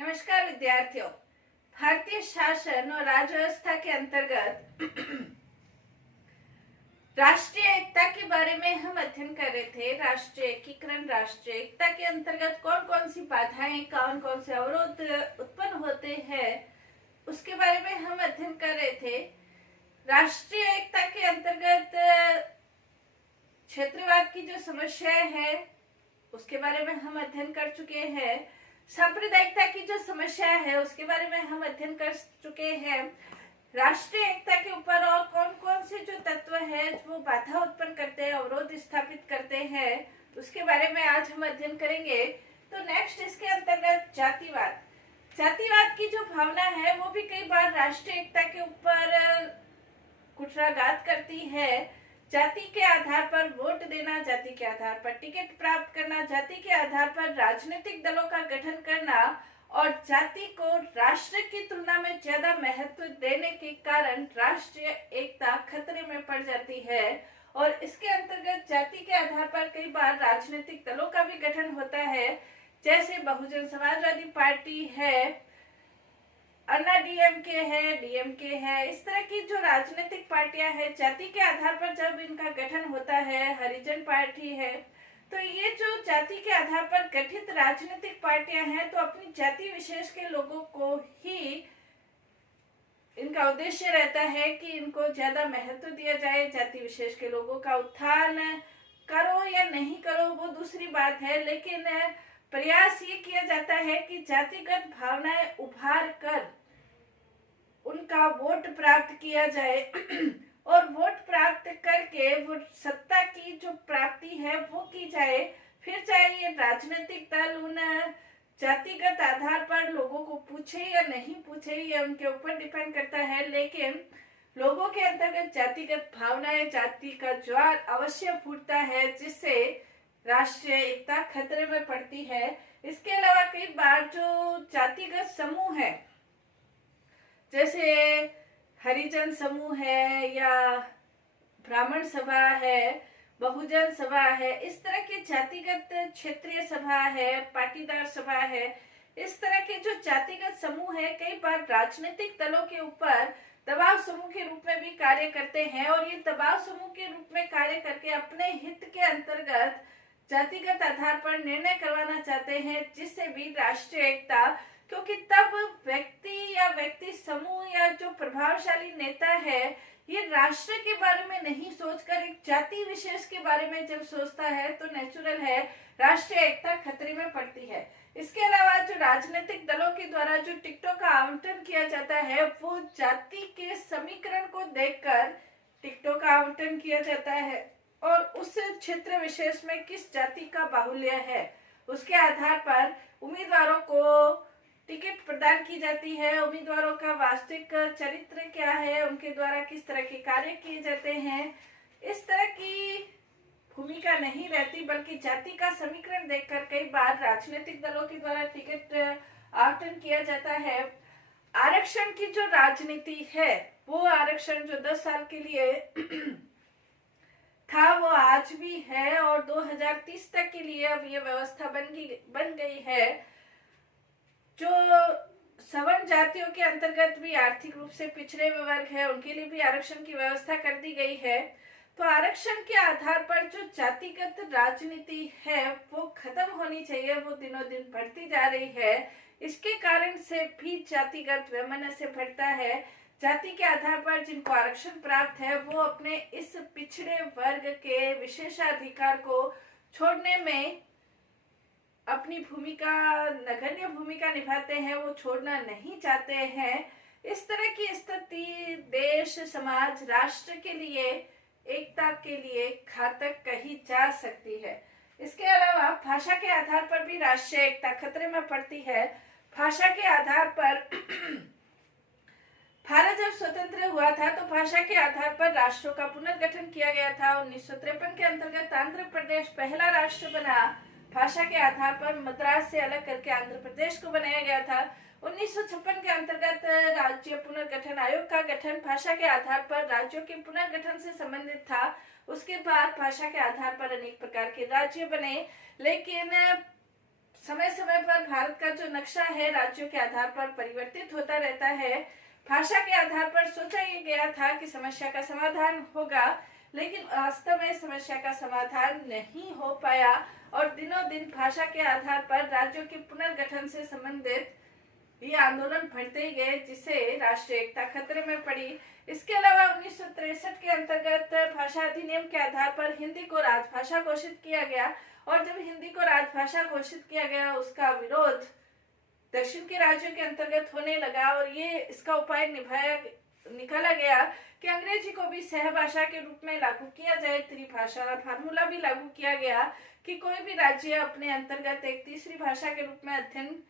नमस्कार विद्यार्थियों। भारतीय शासन और राज्य व्यवस्था के अंतर्गत राष्ट्रीय एकता के बारे में हम अध्ययन कर रहे थे। राष्ट्रीय एकीकरण, राष्ट्रीय एकता के अंतर्गत कौन कौन सी बाधाएं, कौन कौन से अवरोध उत्पन्न होते हैं, उसके बारे में हम अध्ययन कर रहे थे। राष्ट्रीय एकता के अंतर्गत क्षेत्रवाद की जो समस्या है उसके बारे में हम अध्ययन कर चुके हैं। सांप्रदायिकता की जो समस्या है उसके बारे में हम अध्ययन कर चुके हैं। राष्ट्रीय एकता के ऊपर और कौन कौन से जो तत्व है वो बाधा उत्पन्न करते हैं, अवरोध स्थापित करते हैं, उसके बारे में आज हम अध्ययन करेंगे। तो नेक्स्ट इसके अंतर्गत जातिवाद। जातिवाद की जो भावना है वो भी कई बार राष्ट्रीय एकता के ऊपर कुठाराघात करती है। जाति के आधार पर वोट देना, जाति के आधार पर टिकट प्राप्त करना, जाति के आधार पर राजनीतिक दलों का गठन करना और जाति को राष्ट्र की तुलना में ज्यादा महत्व देने के कारण राष्ट्रीय एकता खतरे में पड़ जाती है। और इसके अंतर्गत जाति के आधार पर कई बार राजनीतिक दलों का भी गठन होता है, जैसे बहुजन समाजवादी पार्टी है, अन्ना डीएमके है, डीएमके है। इस तरह की जो राजनीतिक पार्टियां हैं, जाति के आधार पर जब इनका गठन होता है, हरिजन पार्टी है, तो ये जो जाति के आधार पर गठित राजनीतिक पार्टियां हैं तो अपनी जाति विशेष के लोगों को ही इनका उद्देश्य रहता है कि इनको ज्यादा महत्व दिया जाए। जाति विशेष के लोगों का उत्थान करो या नहीं करो वो दूसरी बात है, लेकिन प्रयास ये किया जाता है कि जातिगत भावनाएं उभार कर उनका वोट प्राप्त किया जाए और वोट प्राप्त करके वो सत्ता की जो प्राप्ति है वो की जाए। फिर चाहे ये राजनीतिक दल उन जातिगत आधार पर लोगों को पूछे या नहीं पूछे, ये उनके ऊपर डिपेंड करता है, लेकिन लोगों के अंतर्गत जातिगत भावनाएं, जाति का ज्वार अवश्य फूटता है, जिससे राष्ट्रीय एकता खतरे में पड़ती है। इसके अलावा कई बार जो जातिगत समूह है, जैसे हरिजन समूह है या ब्राह्मण सभा है, बहुजन सभा है, इस तरह के जातिगत क्षेत्रीय सभा है, पाटीदार सभा है, इस तरह के जो जातिगत समूह है कई बार राजनीतिक दलों के ऊपर दबाव समूह के रूप में भी कार्य करते हैं और ये दबाव समूह के रूप में कार्य करके अपने हित के अंतर्गत जातिगत आधार पर निर्णय करवाना चाहते हैं, जिससे भी राष्ट्रीय एकता, क्योंकि तब व्यक्ति या व्यक्ति समूह या जो प्रभावशाली नेता है ये राष्ट्र के बारे में नहीं सोचकर एक जाति विशेष के बारे में जब सोचता है तो नेचुरल है राष्ट्रीय एकता खतरे में पड़ती है। इसके अलावा जो राजनीतिक दलों के द्वारा जो टिकटों का आवंटन किया जाता है वो जाति के समीकरण को देखकर टिकटों का आवंटन किया जाता है और उस क्षेत्र विशेष में किस जाति का बाहुल्य है उसके आधार पर उम्मीदवारों को टिकट प्रदान की जाती है। उम्मीदवारों का वास्तविक चरित्र क्या है, उनके द्वारा किस तरह के कार्य किए जाते हैं, इस तरह की भूमिका नहीं रहती, बल्कि जाति का समीकरण देखकर कई बार राजनीतिक दलों के द्वारा टिकट आवंटन किया जाता है। आरक्षण की जो राजनीति है वो आरक्षण जो 10 साल के लिए था वो आज भी है और 2030 तक के लिए अब ये व्यवस्था बन गई है। जो सवर्ण जातियों के अंतर्गत भी आर्थिक रूप से पिछड़े हुए वर्ग है उनके लिए भी आरक्षण की व्यवस्था कर दी गई है। तो आरक्षण के आधार पर जो जातिगत राजनीति है वो खत्म होनी चाहिए, वो दिनों दिन बढ़ती जा रही है। इसके कारण से भी जातिगत वैमनस्य बढ़ता है। जाति के आधार पर जिनको आरक्षण प्राप्त है वो अपने इस पिछड़े वर्ग के विशेषाधिकार को छोड़ने में अपनी भूमिका, नगण्य भूमिका निभाते हैं, वो छोड़ना नहीं चाहते हैं। इस तरह की स्थिति देश, समाज, राष्ट्र के लिए, एकता के लिए घातक कही जा सकती है। इसके अलावा भाषा के आधार पर भी राष्ट्रीय एकता खतरे में पड़ती है। भाषा के आधार पर भारत जब स्वतंत्र हुआ था तो भाषा के आधार पर राष्ट्रों का पुनर्गठन किया गया था। 1953 के अंतर्गत आंध्र प्रदेश पहला राष्ट्र बना। भाषा के आधार पर मद्रास से अलग करके आंध्र प्रदेश को बनाया गया था। 1956 के अंतर्गत राज्य पुनर्गठन आयोग का गठन भाषा के आधार पर राज्यों के पुनर्गठन से संबंधित था। उसके बाद भाषा के आधार पर अनेक प्रकार के राज्य बने, लेकिन समय समय पर भारत का जो नक्शा है राज्यों के आधार पर परिवर्तित होता रहता है। भाषा के आधार पर सोचा ये गया था कि समस्या का समाधान होगा, लेकिन वास्तव में समस्या का समाधान नहीं हो पाया और दिनों दिन भाषा के आधार पर राज्यों के पुनर्गठन से संबंधित ये आंदोलन बढ़ते ही गए, जिससे राष्ट्रीय एकता खतरे में पड़ी। इसके अलावा 1963 के अंतर्गत भाषा अधिनियम के आधार पर हिंदी को राजभाषा घोषित किया गया और जब हिंदी को राजभाषा घोषित किया गया उसका विरोध दक्षिण के राज्यों के अंतर्गत होने लगा और ये इसका उपाय निकाला गया कि अंग्रेजी को भी सहभाषा के रूप में लागू किया जाए। त्रिभाषा फार्मूला भी लागू किया गया कि कोई भी राज्य अपने अंतर्गत एक तीसरी भाषा के रूप में अध्ययन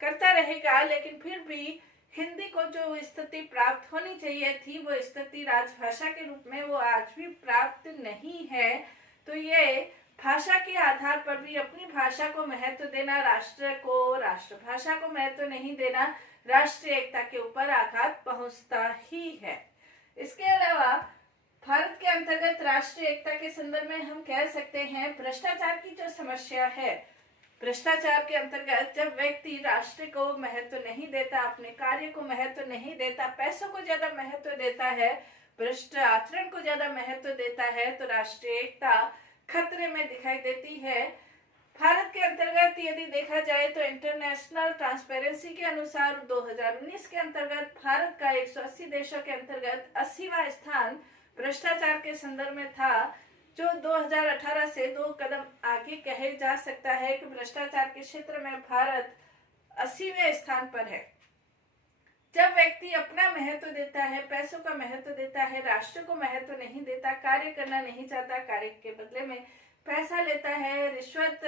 करता रहेगा, लेकिन फिर भी हिंदी को जो स्थिति प्राप्त होनी चाहिए थी वो स्थिति राजभाषा के रूप में वो आज भी प्राप्त नहीं है। तो ये भाषा के आधार पर भी अपनी भाषा को महत्व देना, राष्ट्र को राष्ट्रभाषा को महत्व नहीं देना, राष्ट्रीय एकता के ऊपर आघात पहुंचता ही है। इसके अलावा भारत के अंतर्गत राष्ट्रीय एकता के संदर्भ में हम कह सकते हैं भ्रष्टाचार की जो समस्या है, भ्रष्टाचार के अंतर्गत जब व्यक्ति राष्ट्र को महत्व नहीं देता, अपने कार्य को महत्व नहीं देता, पैसों को ज्यादा महत्व देता है, भ्रष्ट आचरण को ज्यादा महत्व देता है, तो राष्ट्रीय एकता खतरे में दिखाई देती है। भारत के अंतर्गत यदि देखा जाए तो इंटरनेशनल ट्रांसपेरेंसी के अनुसार 2019 के अंतर्गत भारत का 180 देशों के अंतर्गत 80वां स्थान भ्रष्टाचार के संदर्भ में था, जो 2018 से 2 कदम आगे कहे जा सकता है कि भ्रष्टाचार के क्षेत्र में भारत 80वें स्थान पर है। जब व्यक्ति अपना महत्व देता है, पैसों का महत्व देता है, राष्ट्र को महत्व नहीं देता, कार्य करना नहीं चाहता, कार्य के बदले में पैसा लेता है, रिश्वत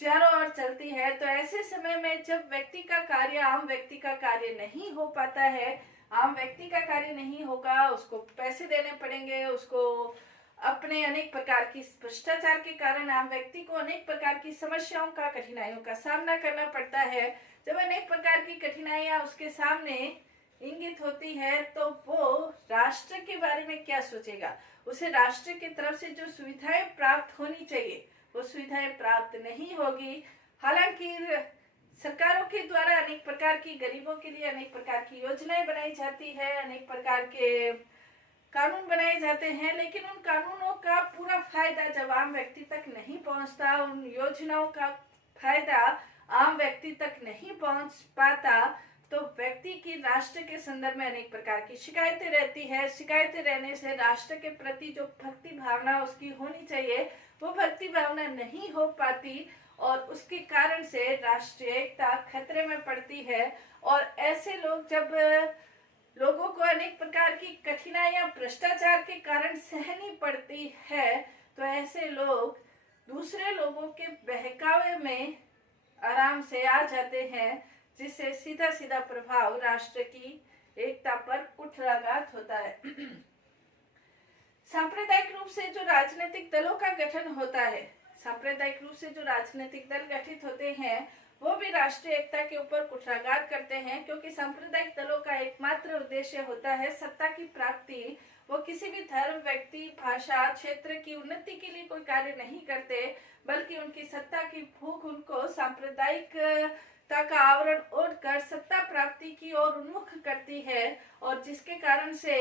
चारों ओर चलती है, तो ऐसे समय में जब व्यक्ति का कार्य आम व्यक्ति का कार्य नहीं हो पाता है, आम व्यक्ति का कार्य नहीं होगा, उसको पैसे देने पड़ेंगे, उसको अपने अनेक प्रकार की भ्रष्टाचार के कारण आम व्यक्ति को अनेक प्रकार की समस्याओं का, कठिनाइयों का सामना करना पड़ता है। जब अनेक प्रकार की कठिनाइयां उसके सामने इंगित होती है तो वो राष्ट्र के बारे में क्या सोचेगा, उसे राष्ट्र की तरफ से जो सुविधाएं प्राप्त होनी चाहिए वो सुविधाएं प्राप्त नहीं होगी। हालांकि सरकारों के द्वारा अनेक प्रकार की गरीबों के लिए अनेक प्रकार की योजनाएं बनाई जाती है, अनेक प्रकार के कानून बनाए जाते हैं, लेकिन उन कानूनों का पूरा फायदा जब आम व्यक्ति तक नहीं पहुंचता, उन योजनाओं का फायदा आम व्यक्ति तक नहीं पहुंच पाता, तो व्यक्ति की राष्ट्र के संदर्भ में अनेक प्रकार की शिकायतें रहती है। शिकायतें रहने से राष्ट्र के प्रति जो भक्ति भावना उसकी होनी चाहिए वो भक्ति भावना नहीं हो पाती और उसके कारण से राष्ट्रीय एकता खतरे में पड़ती है। और ऐसे लोग जब लोगों को अनेक प्रकार की कठिनाइयां भ्रष्टाचार के कारण सहनी पड़ती है, तो ऐसे लोग दूसरे लोगों के बहकावे में आराम से आ जाते हैं, जिससे सीधा सीधा प्रभाव राष्ट्र की एकता पर कुठाराघात होता है। सांप्रदायिक रूप से जो राजनीतिक दलों का गठन होता है, सांप्रदायिक रूप से जो राजनीतिक दल गठित होते हैं वो भी राष्ट्रीय एकता के ऊपर कुठाराघात करते हैं, क्योंकि सांप्रदायिक दलों का एकमात्र उद्देश्य होता है सत्ता की प्राप्ति। वो किसी भी धर्म, व्यक्ति, भाषा, क्षेत्र की उन्नति के लिए कोई कार्य नहीं करते, बल्कि उनकी सत्ता की भूख उनको सांप्रदायिकता का आवरण ओढ़कर सत्ता प्राप्ति की ओर उन्मुख करती है, और जिसके कारण से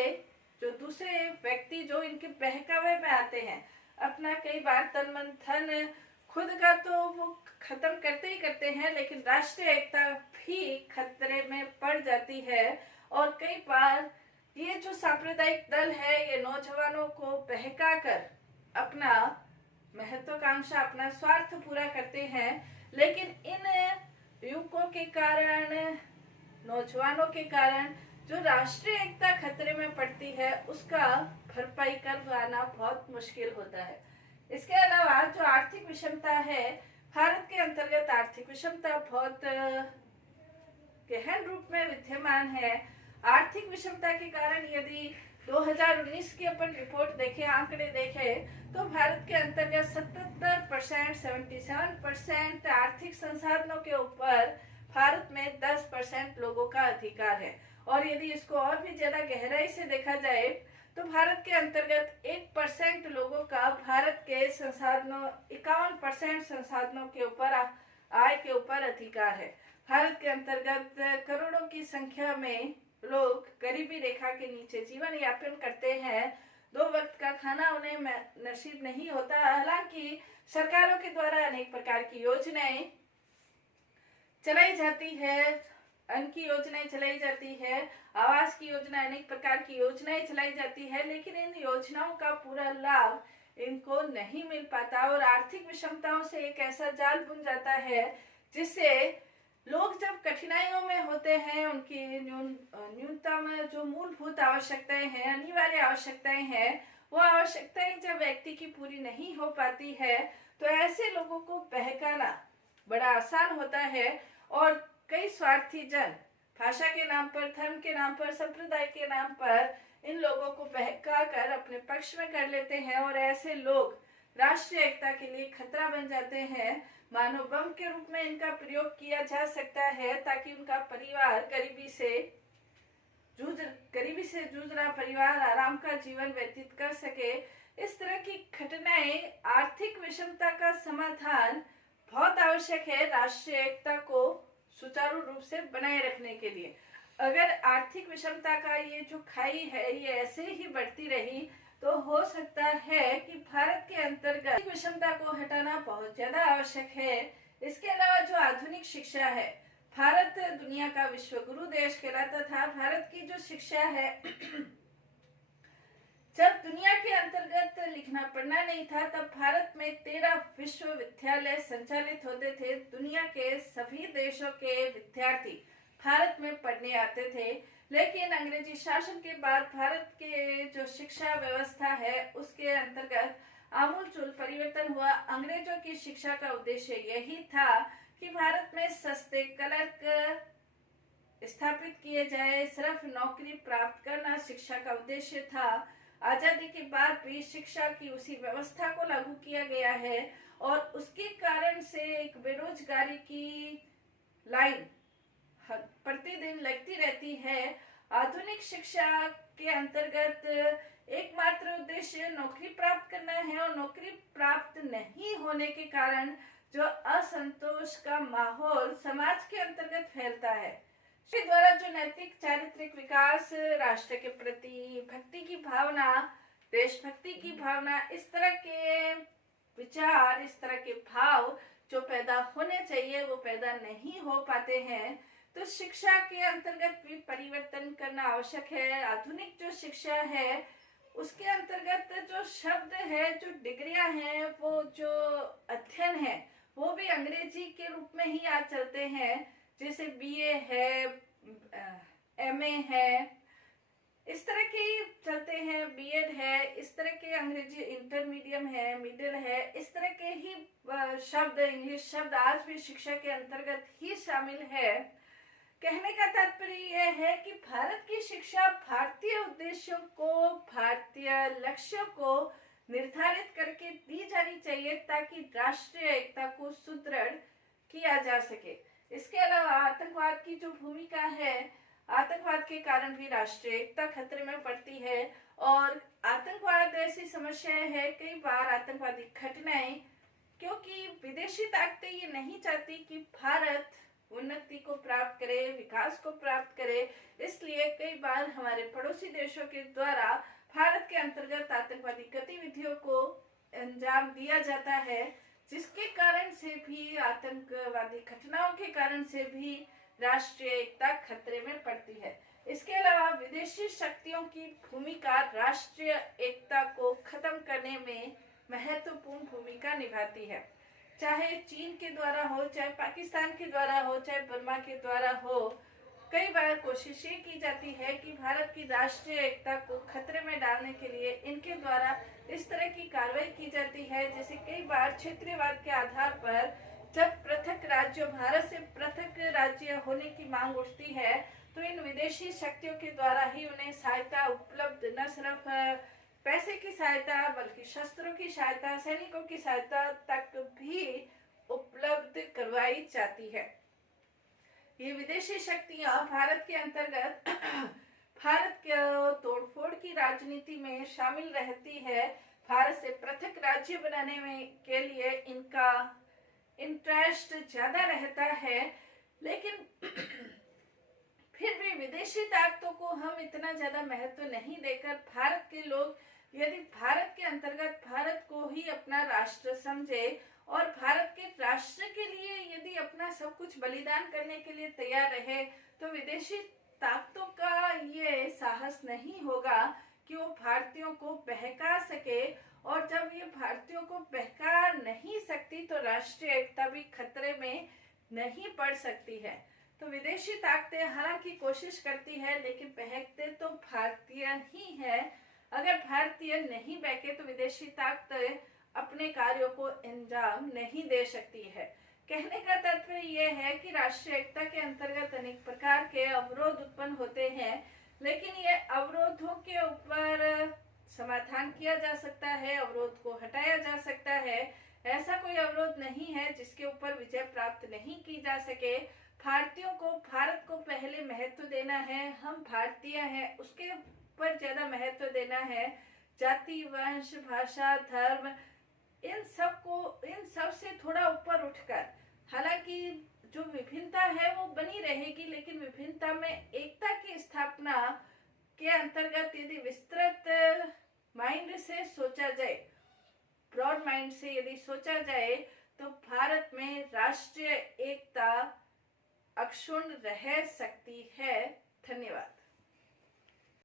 जो दूसरे व्यक्ति जो इनके बहकावे में आते हैं, अपना कई बार तन मन धन खुद का तो वो खत्म करते ही करते हैं, लेकिन राष्ट्रीय एकता भी खतरे में पड़ जाती है। और कई बार ये जो सांप्रदायिक दल है ये नौजवानों को बहकाकर अपना महत्वाकांक्षा, अपना स्वार्थ पूरा करते हैं, लेकिन इन युवकों के कारण, नौजवानों के कारण जो राष्ट्रीय एकता खतरे में पड़ती है उसका भरपाई करवाना बहुत मुश्किल होता है। इसके अलावा जो आर्थिक विषमता है, भारत के अंतर्गत आर्थिक विषमता बहुत गहन रूप में विद्यमान है। आर्थिक विषमता के कारण यदि 2019 की अपन रिपोर्ट देखें, आंकड़े देखें, तो भारत के अंतर्गत 77%, 77% आर्थिक संसाधनों के ऊपर भारत में 10% लोगों का अधिकार है। और यदि इसको और भी ज्यादा गहराई से देखा जाए तो भारत के अंतर्गत 1% लोगों का भारत के संसाधनों, 51% संसाधनों के ऊपर आय के ऊपर अधिकार है। भारत के अंतर्गत करोड़ों की संख्या में लोग गरीबी रेखा के नीचे जीवन यापन करते हैं। 2 वक्त का खाना उन्हें नसीब नहीं होता। हालांकि सरकारों के द्वारा अनेक प्रकार की योजनाएं चलाई जाती है, अन्न की योजनाएं चलाई जाती है, आवास की योजना, अनेक प्रकार की योजनाएं चलाई जाती है, लेकिन इन योजनाओं का पूरा लाभ इनको नहीं मिल पाता और आर्थिक विषमताओं से एक ऐसा जाल बुन जाता है जिससे लोग जब कठिनाइयों में होते हैं, उनकी न्यूनतम जो मूलभूत आवश्यकताएं हैं, अनिवार्य आवश्यकताएं हैं, वो आवश्यकताएं जब व्यक्ति की पूरी नहीं हो पाती है तो ऐसे लोगों को बहकाना बड़ा आसान होता है और कई स्वार्थी जन भाषा के नाम पर, धर्म के नाम पर, संप्रदाय के नाम पर इन लोगों को बहका कर अपने पक्ष में कर लेते हैं और ऐसे लोग राष्ट्रीय एकता के लिए खतरा बन जाते हैं। मानव बम के रूप में इनका प्रयोग किया जा सकता है ताकि उनका परिवार गरीबी से जूझ रहा परिवार आराम का जीवन व्यतीत कर सके। इस तरह की घटनाएं आर्थिक विषमता का समाधान बहुत आवश्यक है राष्ट्रीय एकता को सुचारू रूप से बनाए रखने के लिए। अगर आर्थिक विषमता का ये जो खाई है ये ऐसे ही बढ़ती रही तो हो सकता है कि भारत के अंतर्गत विषमता को हटाना बहुत ज्यादा आवश्यक है। इसके अलावा जो आधुनिक शिक्षा है, भारत दुनिया का विश्व गुरु देश कहलाता था। भारत की जो शिक्षा है जब दुनिया के अंतर्गत लिखना पढ़ना नहीं था तब भारत में 13 विश्वविद्यालय संचालित होते थे। दुनिया के सभी देशों के विद्यार्थी भारत में पढ़ने आते थे, लेकिन अंग्रेजी शासन के बाद भारत के जो शिक्षा व्यवस्था है उसके अंतर्गत आमूलचूल परिवर्तन हुआ। अंग्रेजों की शिक्षा का उद्देश्य यही था कि भारत में सस्ते क्लर्क स्थापित किए जाए, सिर्फ नौकरी प्राप्त करना शिक्षा का उद्देश्य था। आजादी के बाद भी शिक्षा की उसी व्यवस्था को लागू किया गया है और उसके कारण से एक बेरोजगारी की लाइन प्रतिदिन लगती रहती है। आधुनिक शिक्षा के अंतर्गत एकमात्र उद्देश्य नौकरी प्राप्त करना है और नौकरी प्राप्त नहीं होने के कारण जो असंतोष का माहौल समाज के अंतर्गत फैलता है, इसके द्वारा जो नैतिक चारित्रिक विकास, राष्ट्र के प्रति भक्ति की भावना, देशभक्ति की भावना, इस तरह के विचार, इस तरह के भाव जो पैदा होने चाहिए वो पैदा नहीं हो पाते हैं। तो शिक्षा के अंतर्गत भी परिवर्तन करना आवश्यक है। आधुनिक जो शिक्षा है उसके अंतर्गत जो शब्द है, जो डिग्रियां हैं, वो जो अध्ययन है वो भी अंग्रेजी के रूप में ही आज चलते हैं। जैसे बीए है, एमए है, इस तरह के चलते हैं, बीएड है, इस तरह के अंग्रेजी इंटरमीडियम है, मिडिल है, इस तरह के ही शब्द, इंग्लिश शब्द आज भी शिक्षा के अंतर्गत ही शामिल है। कहने का तात्पर्य यह है कि भारत की शिक्षा भारतीय उद्देश्यों को, भारतीय लक्ष्यों को निर्धारित करके दी जानी चाहिए ताकि राष्ट्रीय एकता को सुदृढ़ किया जा सके। इसके अलावा आतंकवाद की जो भूमिका है, आतंकवाद के कारण भी राष्ट्रीय एकता खतरे में पड़ती है और आतंकवाद ऐसी समस्या है, कई बार आतंकवादी घटनाएं, क्योंकि विदेशी ताकतें ये नहीं चाहती कि भारत उन्नति को प्राप्त करे, विकास को प्राप्त करे, इसलिए कई बार हमारे पड़ोसी देशों के द्वारा भारत के अंतर्गत आतंकवादी गतिविधियों को अंजाम दिया जाता है, जिसके कारण से भी, आतंकवादी घटनाओं के कारण से भी राष्ट्रीय एकता खतरे में पड़ती है। इसके अलावा विदेशी शक्तियों की भूमिका राष्ट्रीय एकता को खत्म करने में महत्वपूर्ण भूमिका निभाती है। चाहे चीन के द्वारा हो, चाहे पाकिस्तान के द्वारा हो, चाहे बर्मा के द्वारा हो, कई बार कोशिश ये की जाती है कि भारत की राष्ट्रीय एकता को खतरे में डालने के लिए इनके द्वारा इस तरह की कार्रवाई की जाती है। जैसे कई बार क्षेत्रीयवाद के आधार पर जब पृथक राज्य, भारत से पृथक राज्य होने की मांग उठती है तो इन विदेशी शक्तियों के द्वारा ही उन्हें सहायता उपलब्ध, न सिर्फ पैसे की सहायता बल्कि शस्त्रों की सहायता, सैनिकों की सहायता तक भी उपलब्ध करवाई जाती है। ये विदेशी शक्तियां भारत के अंतर्गत भारत के तोड़फोड़ की राजनीति में शामिल रहती है। भारत से पृथक राज्य बनाने में के लिए इनका इंटरेस्ट ज्यादा रहता है, लेकिन फिर भी विदेशी ताकतों को हम इतना ज्यादा महत्व नहीं देकर भारत के लोग यदि भारत के अंतर्गत भारत को ही अपना राष्ट्र समझे और भारत के राष्ट्र के लिए यदि अपना सब कुछ बलिदान करने के लिए तैयार रहे, तो विदेशी ताकतों का ये साहस नहीं होगा कि वो भारतीयों को बहका सके। और जब ये भारतीयों को बहका नहीं सकती तो राष्ट्रीय एकता भी खतरे में नहीं पड़ सकती है। तो विदेशी ताकतें हालांकि कोशिश करती है, लेकिन बहकते तो भारतीय ही है। अगर भारतीय नहीं बहके तो विदेशी ताकतें अपने कार्यों को अंजाम नहीं दे सकती है। कहने का तात्पर्य यह है कि राष्ट्रीय एकता के अंतर्गत अनेक प्रकार के अवरोध उत्पन्न होते हैं, लेकिन ये अवरोधों के ऊपर समाधान किया जा सकता है, अवरोध को हटाया जा सकता है। ऐसा कोई अवरोध नहीं है जिसके ऊपर विजय प्राप्त नहीं की जा सके। भारतीयों को भारत को पहले महत्व देना है, हम भारतीय हैं उसके ऊपर ज्यादा महत्व देना है। जाति, वंश, भाषा, धर्म, इन सब से थोड़ा ऊपर उठकर, हालांकि जो विभिन्नता है वो बनी रहेगी, लेकिन विभिन्नता में एकता की स्थापना के अंतर्गत यदि विस्तृत माइंड से सोचा जाए, ब्रॉड माइंड से यदि सोचा जाए, तो भारत में राष्ट्रीय एकता अक्षुण्ण रह सकती है। धन्यवाद।